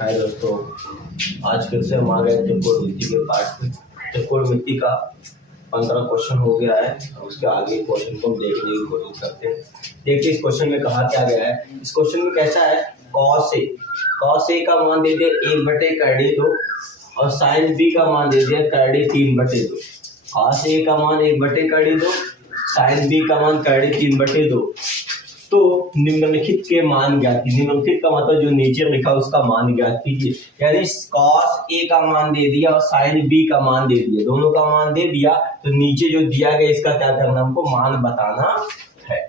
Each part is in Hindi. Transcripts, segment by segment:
हाय दोस्तों, आज फिर से हम आ गए त्रिकोणमिति के पार्ट में। त्रिकोणमिति का 15 क्वेश्चन हो गया है और उसके आगे क्वेश्चन को हम देखने की कोशिश करते हैं। देखिए इस क्वेश्चन में कहा क्या गया है। इस क्वेश्चन में कैसा है, cos A का मान दे दिया 1/2 और sin B का मान दे दिया 3/2। cos A का मान 1/2, sin B का मान 3/2। तो निम्नलिखित के मान ज्ञात कीजिए। निम्नलिखित का मतलब जो नीचे लिखा उसका मान ज्ञात कीजिए। यानी cos A का मान दे दिया और sin B का मान दे दिया, दोनों का मान दे दिया, तो नीचे जो दिया गया इसका क्या करना, हमको मान बताना है।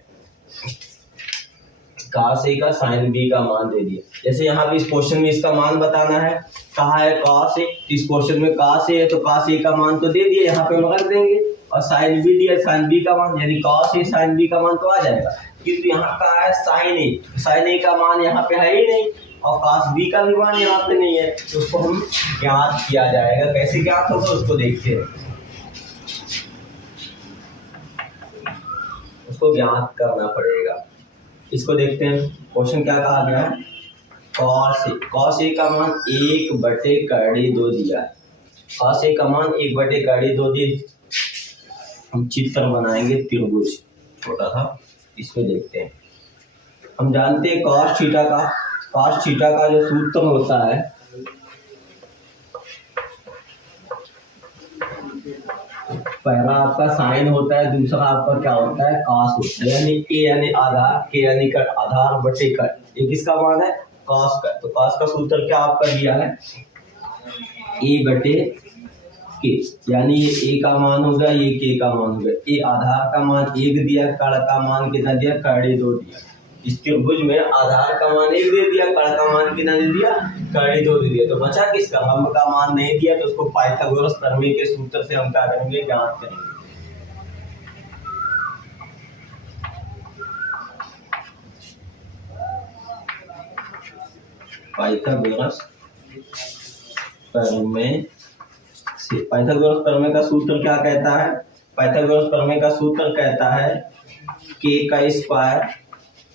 cos A का sin B का मान दे दिया। जैसे यहाँ पे इस क्वेश्चन में इसका मान बताना है, कहा है cos A, इस क्वेश्चन में cos A है तो cos A का मान तो दे दिया, यहाँ पे हम रख देंगे। और sin B दिया, sin B का मान, यानी cos A sin B का मान तो आ जाएगा। किंतु यहाँ का है sin A का मान यहाँ पे है ही नहीं और cos B का भी मान यहाँ पे नहीं है, तो उसको हम ज्ञात किया जाएगा। कैसे ज्ञात होगा उसको देखते हैं। उसको ज्ञात करना पड़ेगा, इसको देखते हैं। क्वेश्चन क्या कहा गया है, cos A का मान 1/2 दिया है। cos A का मान 1/2 दिया। हम चित्र बनाएंगे त्रिभुज छोटा सा, इसको देखते हैं। हम जानते हैं cos थीटा का जो सूत्र होता है, पहला आपका साइन होता है, दूसरा आपका क्या होता है, cos होता है। यानी a यानी आधार, k यानी कट, आधार बटे कट, ये किसका मान है, cos का। तो cos का सूत्र क्या आपका दिया है, a/k, यानी ये a का मान हो गया, ये k का मान हो गया। a आधार का मान 1 दिया, कड़ का मान कितना दिया, 2 दिया। इस त्रिभुज में आधार का मान 1 दे दिया, कड़ का मान कितना दे दिया, 2 दे दिया। तो बचा किसका, लंब का मान नहीं दिया, तो उसको पाइथागोरस प्रमेय के सूत्र से हम क्या करेंगे, ज्ञात करेंगे। पाइथागोरस प्रमेय का सूत्र क्या कहता है, पाइथागोरस प्रमेय का सूत्र कहता है k का स्क्वायर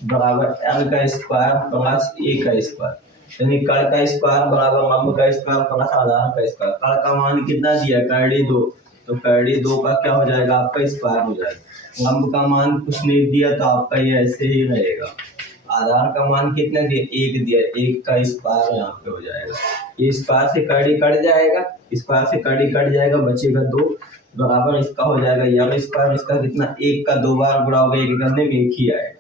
बराबर l का स्क्वायर प्लस a का स्क्वायर, यानी कड़ का स्क्वायर बराबर लंब का स्क्वायर प्लस आधार का स्क्वायर। कड़ का मान कितना दिया, 2, तो 2 का क्या हो जाएगा, आपका स्क्वायर हो जाएगा। लंब का मान कुछ नहीं दिया तो आपका ये ऐसे ही रहेगा। आधार का मान कितना दिया, 1 दिया, 1 का स्क्वायर यहाँ पे हो जाएगा। ये स्क्वायर से कड़ी कट जाएगा, स्क्वायर से कड़ी कट जाएगा, बचेगा 2 बराबर इसका हो जाएगा यह स्क्वायर। इसका कितना, 1 का 2 बार गुणा होगा, 1 करने में 1 ही आएगा।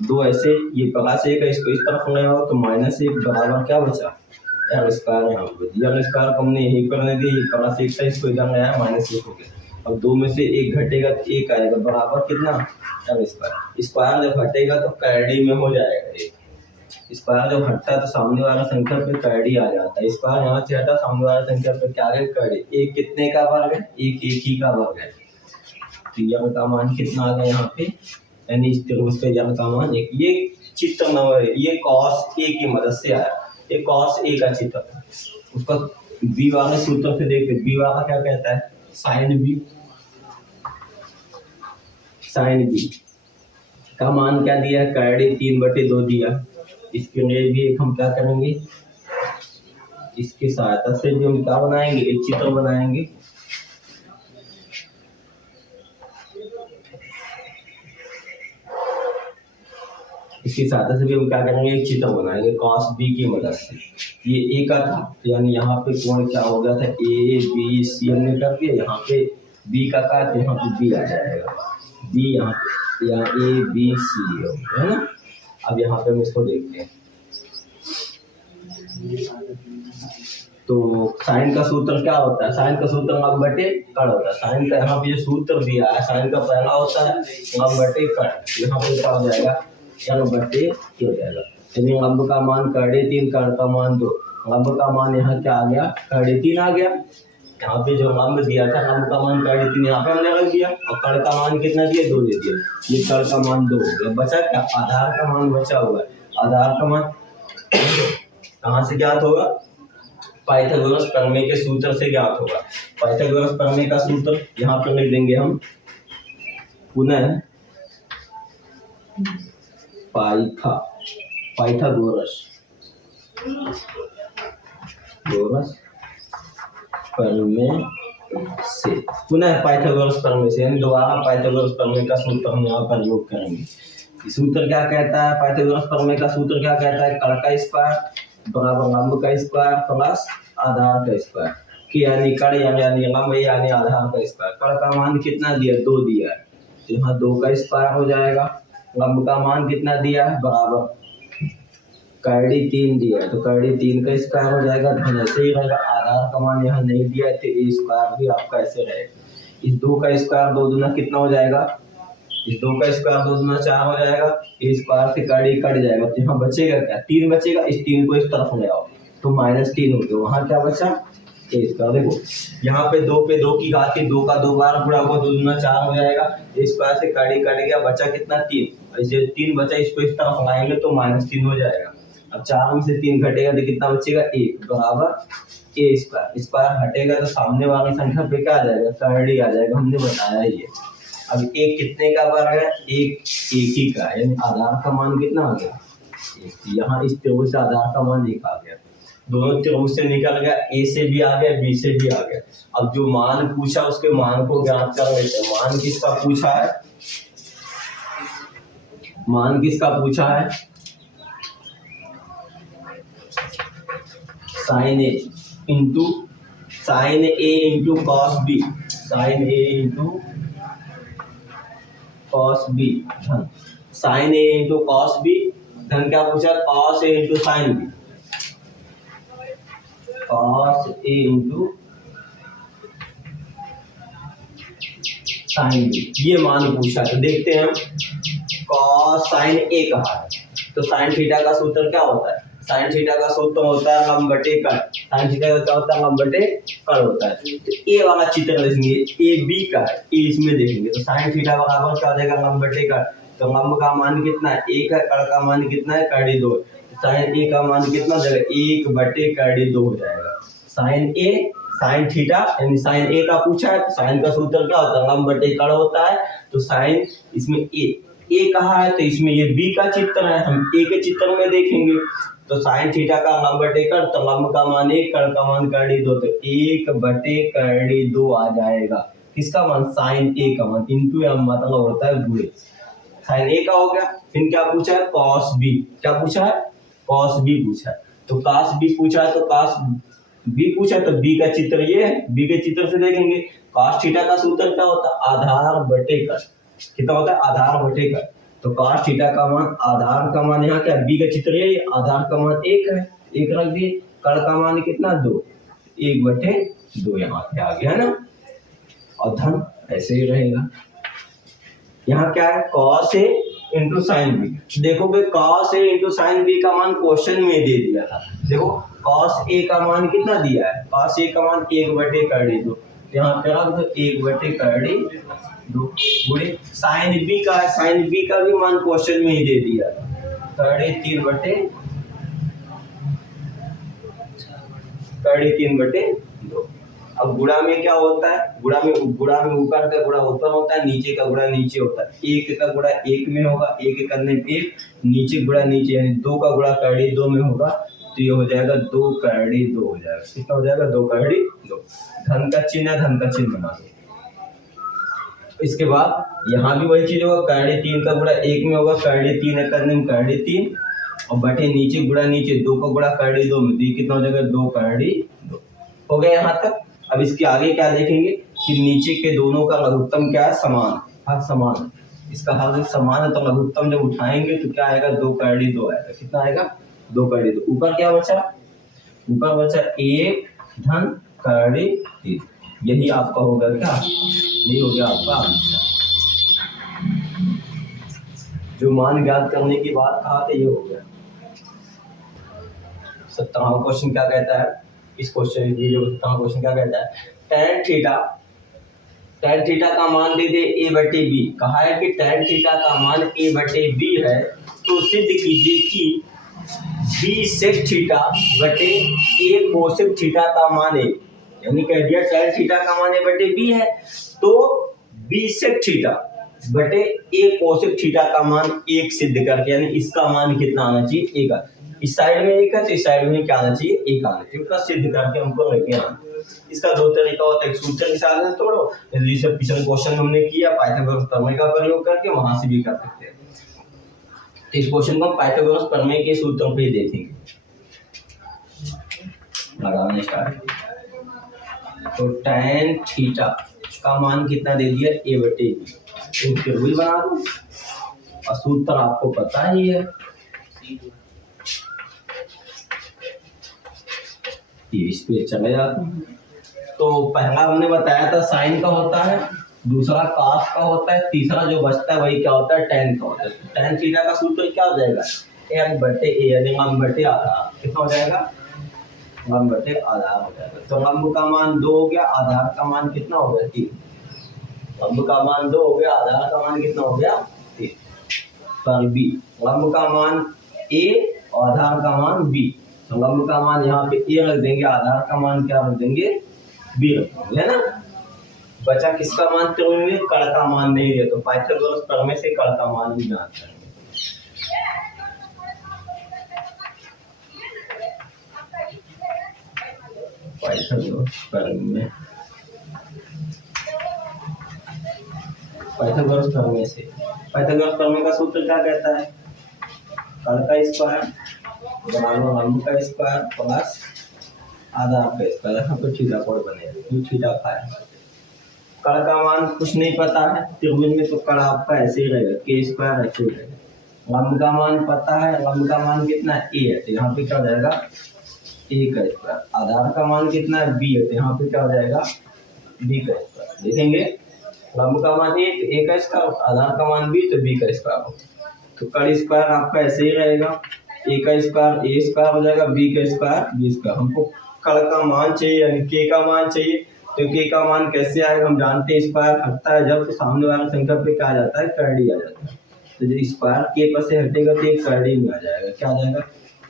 2 ऐसे, ये प्लस 1 है, इसको इस तरफ ले आओ तो -1 बराबर क्या बचा, यार स्क्वायर यहाँ पे यार स्क्वायर को हमने यहीं पर नहीं दी, +1 था, इसको इधर लाया -1 हो गया। अब 2 में से 1 घटेगा तो 1 आएगा, बराबर कितना, यार स्क्वायर जब घटेगा तो कैडी में हो जाएगा। स्क्वायर जब हटता है तो सामने वाला संख्या पे कैडी आ जाता है। स्क्वायर यहाँ से हटा, सामने वाला संख्या पे क्या है, कैडी। 1 कितने का वर्ग है, 1 ही का वर्ग है। तो यह का मान कितना आ गया यहाँ पे, यानी इस त्रिभुज पे यह का मान 1। ये चित्र नंबर, ये cos A की मदद से आया, ये cos A का चित्र था। उसका b वाले सूत्र से देखते, b वाला क्या कहता है, sin B का मान क्या दिया है, 3/2 दिया। इसके लिए भी एक हम क्या करेंगे, इसकी सहायता से भी हम क्या बनाएंगे, एक चित्र बनाएंगे। इसकी सहायता से भी हम क्या करेंगे, एक चित्र बनाएंगे cos B की मदद से। ये A का था, यानी यहाँ पे कोण क्या हो गया था, A B C हमने कर दिया। यहाँ पे B का तो यहाँ पे B आ जाएगा, B यहाँ पे, यहाँ A B C है ना। अब यहाँ पे हम इसको देखते हैं। तो साइन का सूत्र क्या होता है, साइन का सूत्र लंब बटे कड़ होता है। साइन का यहाँ पे ये सूत्र दिया है, साइन का पहला होता है लंब बटे कड़, यहाँ पे क्या हो जाएगा, लंब बटे हो जाएगा। यानी लंब का मान 3.5, कड़ का मान 2। लंब का मान यहाँ क्या आ गया, 3.5 आ गया। यहाँ पे जो लंब दिया था, लंब का मान 3.5 यहाँ पे हमने रख दिया, और कड़ का मान कितना दिया, 2 दे दिया। ये कड़ का मान 2 हो गया। बचा क्या, आधार का मान बचा हुआ है। आधार का मान कहाँ से ज्ञात होगा, पाइथागोरस प्रमेय के सूत्र से ज्ञात होगा। पाइथागोरस प्रमेय का सूत्र यहाँ पर लिख देंगे हम, पुनः पाइथागोरस पाइथागोरस प्रमेय से, पुनः पाइथागोरस प्रमेय से, यानी दोबारा पाइथागोरस प्रमेय का सूत्र हम यहाँ पर प्रयोग करेंगे। सूत्र क्या कहता है? पाइथागोरस प्रमेय का सूत्र क्या कहता है? कड़ का स्क्वायर बराबर लंब का स्क्वायर प्लस आधार का स्क्वायर, कि यानी कड़ यानी लंब यानी आधार का स्क्वायर। कड़ का मान कितना दिया? 2 दिया है, तो यहाँ 2 का स्क्वायर हो जाएगा। लंब का मान कितना दिया है? बराबर कड़ी 3 दिया है, तो कड़ी 3 का स्क्वायर हो जाएगा। धन ऐसे ही रहेगा। आधार का मान यहाँ नहीं दिया है, तो ए स्क्वायर भी आपका ऐसे रहेगा। इस 2 का स्क्वायर 2 दूना कितना हो जाएगा? इस 2 का स्क्वायर 2 दूना 4 हो जाएगा। ए स्क्वायर से कड़ी कट जाएगा, तो यहाँ बचेगा क्या? 3 बचेगा। इस 3 को इस तरफ ले आओ तो -3 हो गया। वहाँ क्या बचा? ए स्क्वायर। देखो यहाँ पे 2 पे 2 की घात 2 का 2 बार गुणा होगा, 2 दूना 4 हो जाएगा। ए स्क्वायर से कड़ी कट गया, बचा कितना? 3। ऐसे 3 बचा, इसको इस तरफ लाएंगे तो -3 हो जाएगा। अब 4 में से 3 घटेगा तो कितना बचेगा? 1 बराबर ए स्क्वायर। स्क्वायर हटेगा तो सामने वाली संख्या पे क्या आ जाएगा? कड़ी आ जाएगा। हमने बताया ही है। अब एक कितने का वर्ग है? एक ही का, यानी आधार का मान कितना आ गया? 1। यहाँ इस त्रिभुज से आधार का मान 1 आ गया। दोनों त्रिभुज से निकल गया, ए से भी आ गया, बी से भी आ गया। अब जो मान पूछा उसके मान को ज्ञात कर लेते हैं। मान किसका पूछा है? मान किसका पूछा है? साइन ए इंटू कॉस बी, साइन ए इंटू कॉस बी धन साइन ए इंटू कॉस बी धन क्या पूछा? Cos A into sine B, cos A into sine B, ये मान पूछा। तो देखते हैं हम। कॉस साइन ए कहा है, तो साइन थीटा का सूत्र क्या होता है? साइन थीटा का सूत्र होता है लंब बटे कड़। साइन थीटा का क्या होता है? लंब बटे कड़ होता है। तो ए वाला चित्र देखेंगे, ए बी का है, ए इसमें देखेंगे तो साइन थीटा बराबर क्या देगा? लंब बटे कड़। तो लंब का मान कितना है? 1 है, कड़ का मान कितना है? कड़ी 2। साइन ए का मान कितना देगा? 1 बटे कड़ी 2 हो जाएगा। साइन ए साइन थीटा यानी साइन ए का पूछा है, तो साइन का सूत्र क्या होता है? लंब बटे कड़ होता है। तो साइन इसमें ए कहा है, तो इसमें ये बी का चित्र है, हम ए के चित्र में देखेंगे। तो साइन थीटा का लंब बटे कड़, तो लंब का मान 1, कड़ का मान कड़ी 2, तो 1 बटे कड़ी 2 आ जाएगा। किसका मान? साइन ए का मान। इंटू या मतलब होता है गुणे। साइन ए का हो गया। फिर क्या पूछा है? Cos b. क्या पूछा है? कॉस बी पूछा है। तो कॉस बी पूछा है, तो कॉस बी पूछा, तो बी का चित्र ये है, बी के चित्र से देखेंगे। कॉस थीटा का सूत्र क्या होता है? आधार बटे कड़। कितना होता है? आधार बटे कड़। तो कॉस थीटा का मान, आधार का मान यहाँ क्या? बी का चित्र ये, आधार का मान 1 है, 1 रख दिए। कड़ का मान कितना? 2, 1 बटे 2 यहाँ पे आ गया ना। और धन ऐसे ही रहेगा। यहाँ क्या है? Cos A into sine B. देखोगे cos A into sine B का मान क्वेश्चन में दे दिया था। देखो कॉस ए का मान कितना दिया है? कॉस ए का मान 1 बटे कड़ी 2, यहाँ पे रख दो 1 बटे कड़ी 2 गुणे साइन बी का है। साइन बी का भी मान क्वेश्चन में ही दे दिया था, कड़ी 3 बटे 2। अब गुणा में क्या होता है? गुणा में ऊपर का गुणा ऊपर होता है, नीचे का गुणा नीचे होता है। 1 का गुणा 1 में होगा, 1 करने पे 1, नीचे गुणा नीचे, यानी 2 का गुणा कड़ी 2 में होगा, तो ये हो जाएगा 2 कड़ी 2 हो जाएगा। कितना हो जाएगा? 2 कड़ी 2। धन का चिन्ह है, धन का चिन्ह बना दो। इसके बाद यहाँ भी वही चीज होगा, कड़ी 3 का गुणा 1 में होगा, कड़ी 3 करने में कड़ी 3, और बटे नीचे गुणा नीचे, 2 का गुणा कड़ी 2 में, तो ये कितना हो जाएगा? 2 कड़ी 2 हो गया यहाँ तक। अब इसके आगे क्या देखेंगे कि नीचे के दोनों का लघुत्तम क्या है? समान। हर समान है, इसका हर समान है, तो लघुत्तम जब उठाएंगे तो क्या आएगा? 2 कड़ी 2 आएगा। कितना आएगा? 2 कड़ी 2। ऊपर क्या बचा? ऊपर बचा 1 धन कड़ी 3। यही आपका होगा क्या? यही हो गया आपका आंसर। जो मान ज्ञात करने की बात कहा था, ये हो गया। 17वां क्वेश्चन क्या कहता है? इस क्वेश्चन वीडियो का 17वां क्वेश्चन क्या कहता है? tan थीटा का मान दे दे a बटे b। कहा है कि tan थीटा का मान a बटे b है, तो सिद्ध कीजिए कि b sec थीटा बटे a cosec थीटा का मान है। यानी कह दिया tan थीटा का मान a बटे b है, तो b sec थीटा बटे a cosec थीटा का मान 1 सिद्ध करके, यानी इसका मान कितना आना चाहिए? 1। इस साइड में एक है तो इस साइड में क्या आना चाहिए, एक आना चाहिए। उसका सिद्ध करके हमको लेके आना। इसका दो तरीका होता है, एक सूत्र के साथ तोड़ो, जैसे पिछले क्वेश्चन हमने किया पाइथागोरस प्रमेय का प्रयोग करके, वहां से भी कर सकते हैं। तो इस क्वेश्चन को हम पाइथागोरस प्रमेय के सूत्रों पे देखेंगे। लगाने स्टार्ट। तो tan थीटा का मान कितना दे दिया, a/b। तो त्रिभुज बना दो और सूत्र आपको पता ही है, इस पे चले जाते हैं। तो पहला हमने बताया था साइन का होता है, दूसरा कॉस का होता है, तीसरा जो बचता है वही क्या होता है, tan का होता है। तो tan थीटा का सूत्र क्या हो जाएगा, m/a यानी लंब बटे आधार। कितना हो जाएगा, लंब बटे आधार हो जाएगा। तो लंब का मान 2 हो गया, आधार का मान कितना हो गया, 3। लंब का मान 2 हो गया, आधार का मान कितना हो गया, 3। पर b, लंब का मान a और आधार का मान b। तो लंब का मान यहाँ पे a रख देंगे, आधार का मान क्या रख देंगे, b रख देंगे, है ना। बचा किसका मान, त्रिभुज में कर्ण का मान नहीं है, तो पाइथागोरस प्रमेय से कर्ण का मान भी जान करेंगे। पाइथागोरस प्रमेय, पाइथागोरस प्रमेय से, पाइथागोरस प्रमेय का सूत्र क्या कहता है, कर्ण का स्क्वायर बराबर लंब का स्क्वायर प्लस आधार का स्क्वायर। यहाँ पे थीटा कोण बनेगा, क्यों थीटा फाई। कर्ण का मान कुछ नहीं पता है त्रिभुज में, तो कर्ण आपका ऐसे ही रहेगा, के स्क्वायर ऐसे ही रहेगा। लंब का मान पता है, लंब का मान कितना है, ए है, तो यहाँ पे क्या हो जाएगा, ए का स्क्वायर। आधार का मान कितना है, बी है, तो यहाँ पे क्या हो जाएगा, बी का स्क्वायर। देखेंगे लंब का मान ए का स्क्वायर, आधार का मान बी, तो बी का स्क्वायर होगा। तो कर्ण स्क्वायर आपका ऐसे ही रहेगा, ए का स्क्वायर ए स्क्वायर हो जाएगा, बी का स्क्वायर बी स्क्वायर। हमको कर्ण का मान चाहिए यानी के का मान चाहिए, तो के का मान कैसे आएगा, हम जानते हैं स्क्वायर हटता है जब, तो सामने वाली संख्या पे क्या आ जाता है, कर्डी आ जाता है। तो जब स्क्वायर के पर से हटेगा तो ये कर्डी में आ जाएगा, क्या आ जाएगा,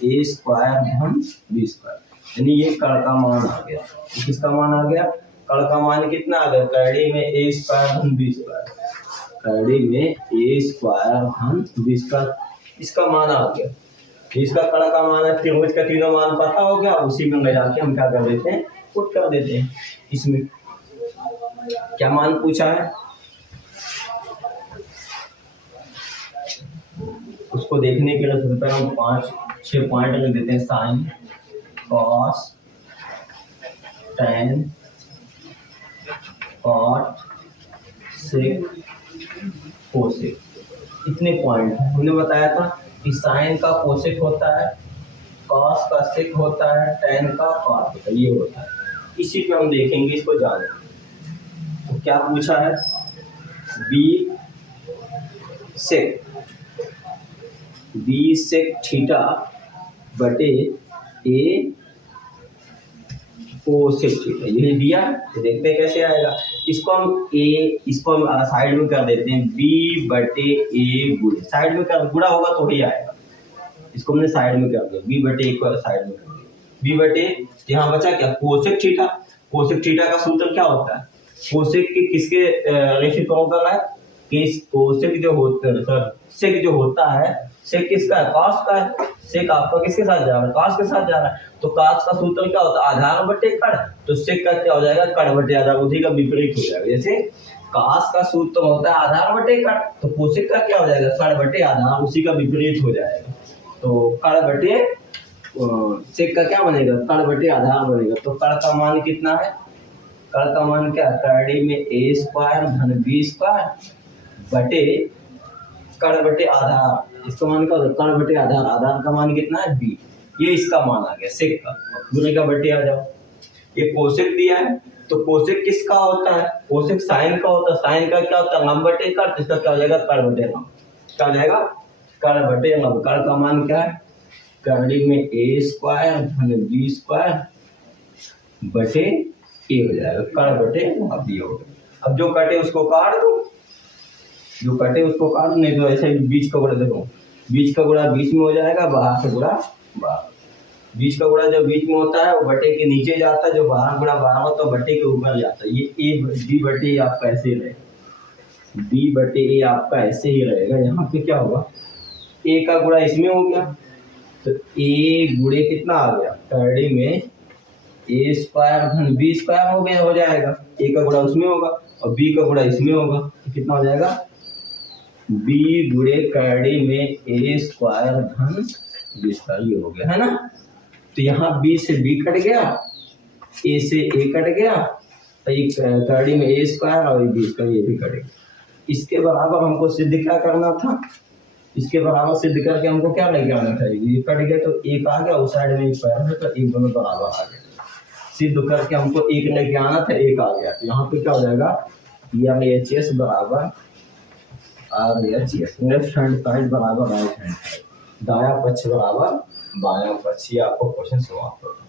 ए स्क्वायर धन बी स्क्वायर, यानी ये कर्ण का मान आ गया। किसका मान आ गया, कर्ण का मान कितना आ गया, कर्डी में ए स्क्वायर धन बी स्क्वायर, कर्डी में ए स्क्वायर धन बी स्क्वायर, इसका मान आ गया। इसका कर्ण का मान है, त्रिभुज का तीनों मान पता हो गया, उसी में ले जाके हम क्या कर देते हैं, पुट कर देते हैं। इसमें क्या मान पूछा है, उसको देखने के लिए सबसे पहले हम 5-6 पॉइंट लिख देते हैं। साइन, कॉस, टैन, कॉट, सेक, कोसेक, इतने पॉइंट हमने बताया था कि साइन का कोसेक होता है, कॉस का सेक होता है, टैन का कॉट होता है, ये होता है। इसी पे हम देखेंगे, इसको जानेंगे। तो क्या पूछा है, बी सेक थीटा बटे ए कोसेक थीटा, यही दिया। तो देखते हैं कैसे आएगा। इसको हम साइड में कर देते हैं, बी बटे ए गुणे, साइड में कर गुणा होगा तो ही आएगा। इसको हमने साइड में कर दिया, बी बटे ए को साइड में कर दिया, बी बटे, यहाँ बचा क्या, कोसेक थीटा। कोसेक थीटा का सूत्र क्या होता है, कोसेक के किसके रेसिप्रोकल है, कोसेक जो होता है, सेक जो होता है, सेक किसका है, कॉस का है। सेक आपका किसके साथ जा रहा है, कॉस के साथ जा रहा है। तो कॉस का सूत्र क्या होता है, आधार बटे कर्ण, तो सेक का क्या हो जाएगा, कर्ण बटे आधार, उसी का विपरीत हो जाएगा। जैसे कॉस का सूत्र होता है आधार बटे कर्ण, तो कोसेक का क्या हो जाएगा, कर्ण बटे आधार, उसी का विपरीत हो जाएगा। तो कर्ण बटे सेक का क्या बनेगा, कर्ण बटे आधार बनेगा। तो कर्ण का मान कितना है, कर्ण का मान क्या, कर्डी में ए स्क्वायर धन बी स्क्वायर बटे कर्ण बटे आधार, इसका मान क्या होता है, कर्ण बटे आधार, आधार का मान कितना है, बी, ये इसका मान आ गया सेक का। पूरे का बटे आ जाओ, ये कोसेक दिया है, तो कोसेक किसका होता है, कोसेक साइन का होता है। साइन का क्या होता है, लंब बटे कर्ण, इसका क्या हो जाएगा, कर्ण बटे लंब, क्या हो जाएगा, कर्ण बटे लंब। कर्ण का मान क्या है, कर्डी में ए स्क्वायर धन बी स्क्वायर बटे ए हो जाएगा, कर्ण बटे लंब ये हो गया। अब जो कटे उसको काट दो, जो कटे उसको काट, नहीं तो ऐसे बीच का गुणा, देखो बीच का गुणा बीच में हो जाएगा, बाहर से गुणा बाहर। बीच का गुणा जो बीच में होता है वो बटे के नीचे जाता है, जो बाहर गुणा बाहर हो तो बटे के ऊपर जाता है। ये ए बी बटे आपका ऐसे ही रहेगा, बी बटे ए आपका ऐसे ही रहेगा। यहाँ पे क्या होगा, ए का गुणा इसमें हो गया, तो ए गुणे कितना आ गया, करड़ी में ए स्क्वायर धन बी स्क्वायर हो गया, हो जाएगा। ए का गुणा उसमें होगा और बी का गुणा इसमें होगा, तो कितना हो जाएगा, बी गुणे करड़ी में ए स्क्वायर धन बी स्क्वायर, ये हो गया है ना। तो यहाँ बी से बी कट गया, ए से ए कट गया, तो ये करड़ी में ए स्क्वायर और बी स्क्वायर ये भी कट गया। इसके बराबर हमको सिद्ध क्या करना था, इसके बराबर सिद्ध करके हमको क्या लेके आना था, ये कट गया तो एक आ गया, उस साइड में एक पैर है तो एक दोनों बराबर आ गया। सिद्ध करके हमको एक लेके आना था, एक आ गया। तो यहाँ पे क्या हो जाएगा, RHS बराबर RHS, लेफ्ट हैंड साइड बराबर राइट हैंड साइड, दाया पक्ष बराबर बायां पक्ष। ये आपको क्वेश्चन समाप्त होगा।